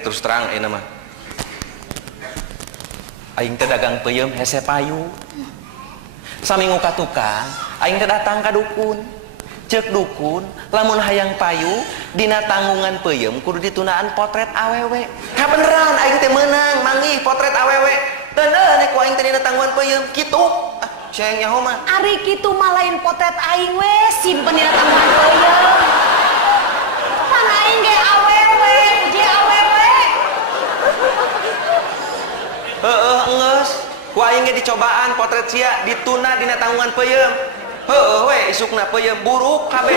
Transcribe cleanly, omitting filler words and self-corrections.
terus terang ini mah aing teh dagang peuyeum hese payu saminggu ka tukang aing teh datang ka dukun ceuk dukun lamun hayang payu dina tanggungan peuyeum kudu ditunaan potret awewe kabeneran aing teh meunang manggih potret awewe teu nek ku aing teh dina tanggungan peuyeum kitu sayang nyaho mah ari kitu mah lain potret aing we simpen dina tanggungan peuyeum pan aing ge awewe je awewe geus ku aing ge dicobaan potret sia dituna dina tanggungan peuyeum we isukna peuyeum buruk kabeh